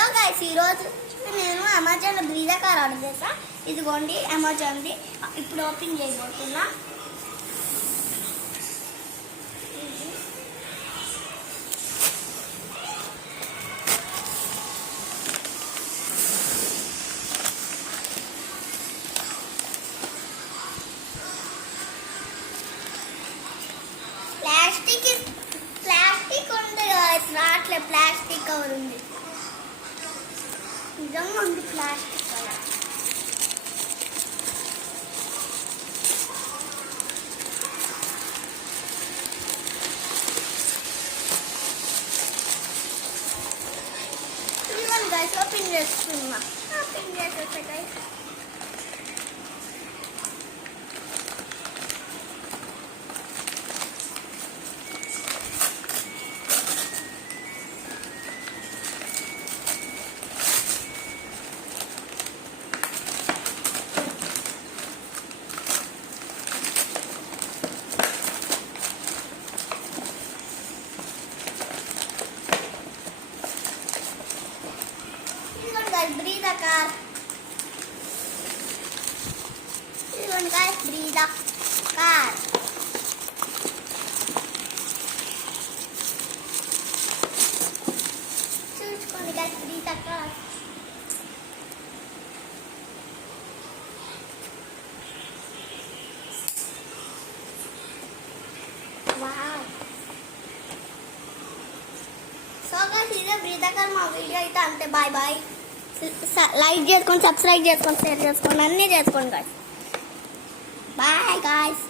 Hello guys, ఈరోజు నేను అమెజాన్లో బ్రీజా కార్ ఆర్డర్ చేసా. ఇదిగోండి అమెజాన్ది. ఇప్పుడు ఓపెన్ చేయబోతున్నా. ప్లాస్టిక్ ఉంది guys, రాట్లే ప్లాస్టిక్ కవర్ ఉంది. నిజంగా ఉంది ప్లాస్టిక్ కవర్. ఇదిగోండి guys, ఓపెన్ చేస్తున్నా. ఓపెన్ చేసేసా guys. Brida car. This one guys, Brida car. చూసుకోండి guys, Brida car. Wow. So guys, ఇదే Brida car మా వీడియో అయితే అంతే. Bye bye. లైక్ చేసుకోండి, సబ్స్క్రైబ్ చేసుకోండి, షేర్ చేసుకోండి, అన్నీ చేసుకోండి గాయ్స్. Bye guys.